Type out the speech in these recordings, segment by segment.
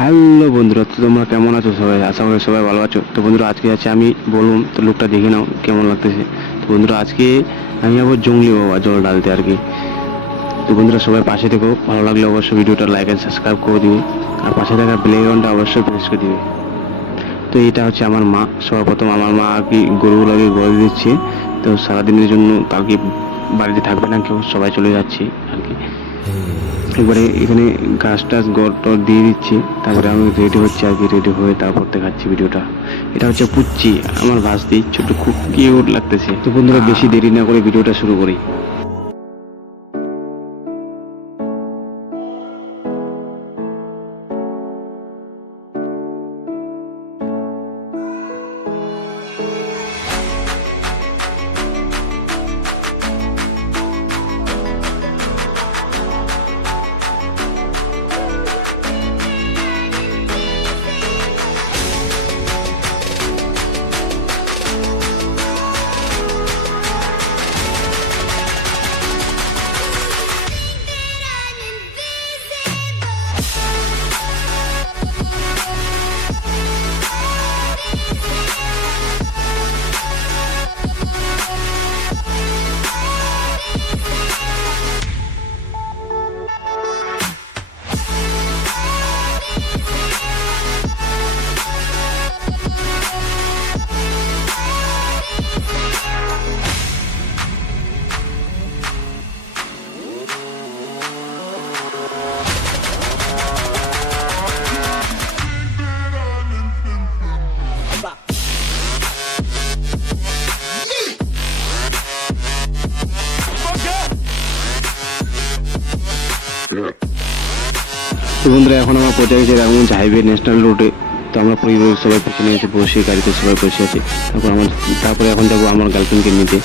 Hello বন্ধুরা, তো তোমরা কেমন আছো? সবাই আশা করি সবাই ভালো আছো। তো বন্ধুরা, আজকে আছে আমি বলুন, তো লোকটা দেখে নাও কেমন লাগতেছে। তো বন্ধুরা, আজকে আমি আবার জঙ্গলি বাবা জল ঢালতে আর কি। তো বন্ধুরা, সবাই পাশে থেকো, ভালো লাগলে অবশ্যই ভিডিওটা লাইক অ্যান্ড সাবস্ক্রাইব করে দিবে, আর পাশে থাকা বেল আইকনটা অবশ্যই প্রেস করে দিবে। তো এটা হচ্ছে আমার মা। সবার প্রথম আমার মা আর কি গরুগুলোকে গড়ে দিচ্ছে। তো সারাদিনের জন্য কালকে বাড়িতে থাকবে না কেউ, সবাই চলে যাচ্ছে আর কি। এবারে এখানে গাছ টাছ গড় টড় দিয়ে দিচ্ছি, তারপরে আমি রেডি হচ্ছে আর কি। রেডি হয়ে তারপর দেখাচ্ছি ভিডিওটা। এটা হচ্ছে পুচ্চি, আমার ভাস্তি, ছোট, খুব কিউট লাগতেছে। তো বন্ধুরা, বেশি দেরি না করে ভিডিওটা শুরু করি। তো বন্ধুরা, এখন আমরা পৌঁছে গেছি রামগঞ্জ হাইওয়ে ন্যাশনাল রোডে। তো আমরা পরিবারের সবাই পেছনে এসে বসে, গাড়িতে সবাই বসে আছে। তারপরে এখন যাবো আমার গার্লফ্রেন্ডকে নিতে।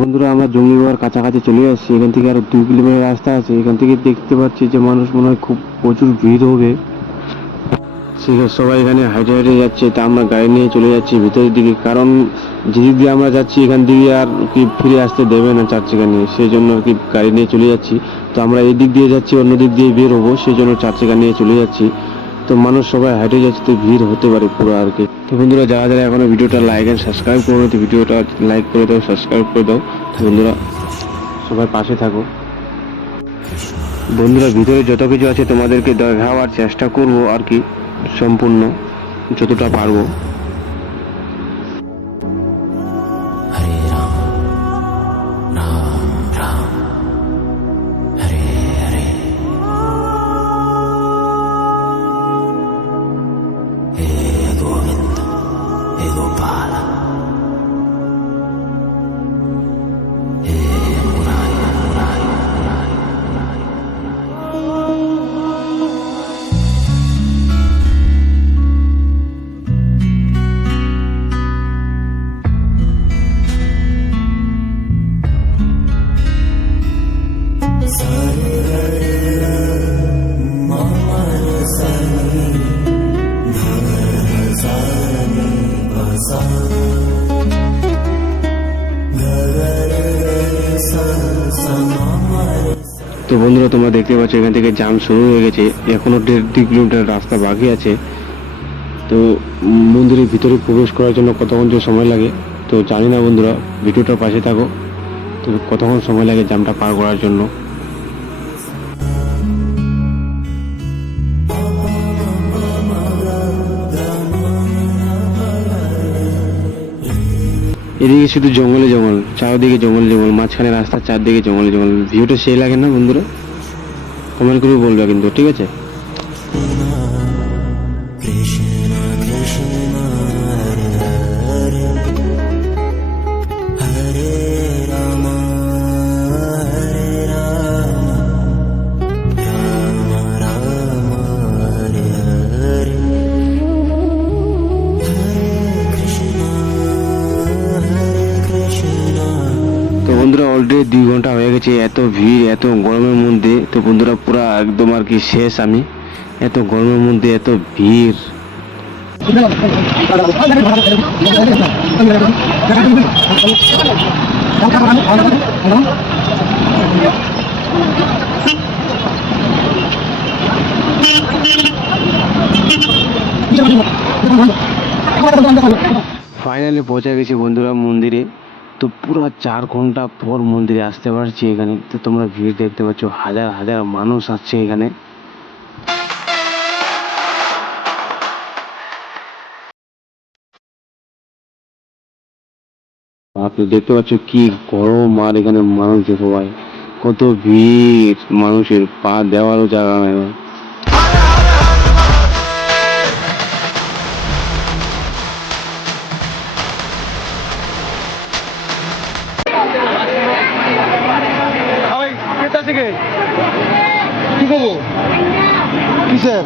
বন্ধুরা আমরা জঙ্গলি বাবার কাছাকাছি চলে আসছি। এখান থেকে আরো 2 কিলোমিটার রাস্তা আছে। এখান থেকে দেখতে পাচ্ছি যে মানুষ মনে হয় খুব প্রচুর ভিড় হবে। ঠিক আছে, সবাই এখানে হাইটে হাইটে যাচ্ছে, তা আমরা গাড়ি নিয়ে চলে যাচ্ছি ভিতরের দিকে, কারণ যেদিক দিয়ে আমরা যাচ্ছি এখান থেকে আর কি ফিরে আসতে দেবে না 4 চাকা নিয়ে, সেই জন্য আর কি গাড়ি নিয়ে চলে যাচ্ছি। তো আমরা এই দিক দিয়ে যাচ্ছি, অন্য দিক দিয়ে বের হবো, সেই জন্য 4 চাকা নিয়ে চলে যাচ্ছি। তো মানুষ সবাই হাইটে যাচ্ছে, তো ভিড় হতে পারে পুরো আর কি। তো বন্ধুরা যারা যারা এখনো ভিডিওটা লাইক এন্ড সাবস্ক্রাইব করো, তো ভিডিওটা লাইক করে দাও, সাবস্ক্রাইব করে দাও। তো বন্ধুরা সবাই পাশে থাকো। বন্ধুরা ভিতরে যত কিছু আছে তোমাদেরকে দেখাবার চেষ্টা করব আর কি, সম্পূর্ণ যতটা পারবো। हरे राम राम राम हरे हरे हे गोविंद हे गोपाल हे मुरारी मुरारी मुरारी मुरारी। তো বন্ধুরা তোমরা দেখতে পাচ্ছ এখান থেকে জাম শুরু হয়ে গেছে, এখনো 1.5 কিলোমিটার রাস্তা বাকি আছে। তো মন্দিরের ভিতরে প্রবেশ করার জন্য কতক্ষণ যে সময় লাগে তো জানি না। বন্ধুরা ভিডিওটার পাশে থাকো, তো কতক্ষণ সময় লাগে জামটা পার করার জন্য। এদিকে শুধু জঙ্গলে জঙ্গল, চারদিকে জঙ্গল জঙ্গল, মাঝখানে রাস্তা, চারদিকে জঙ্গলে জঙ্গল। ভিউটা সেই লাগে না বন্ধুরা? কমেন্ট করে বলবে কিন্তু, ঠিক আছে? कृष्ण कृष्ण हरे हरे हरे राम राम राम हरे हरे हरे कृष्ण। তো বন্ধুরা অলরেডি 2 ঘন্টা হয়ে গেছে, এত ভিড় এত গরমের মধ্যে। তো বন্ধুরা পুরা একদম আর কি শেষ আমি, এত গরমের মধ্যে এত ভিড়। ফাইনালি পৌঁছে গেছি বন্ধুরা মন্দিরে। তো পুরো 4 ঘন্টা পর মন্দিরে আসতে পারছি এখানে। তো তোমরা ভিড় দেখতে পাচ্ছ, হাজার হাজার মানুষ আসছে এখানে। আপনি দেখতে পাচ্ছ কি গরম, আর এখানে মানুষ দেখো ভাই, কত ভিড় মানুষের, পা দেওয়ারও জায়গা নেই। কি করবো কিসের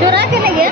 चुरा के लगे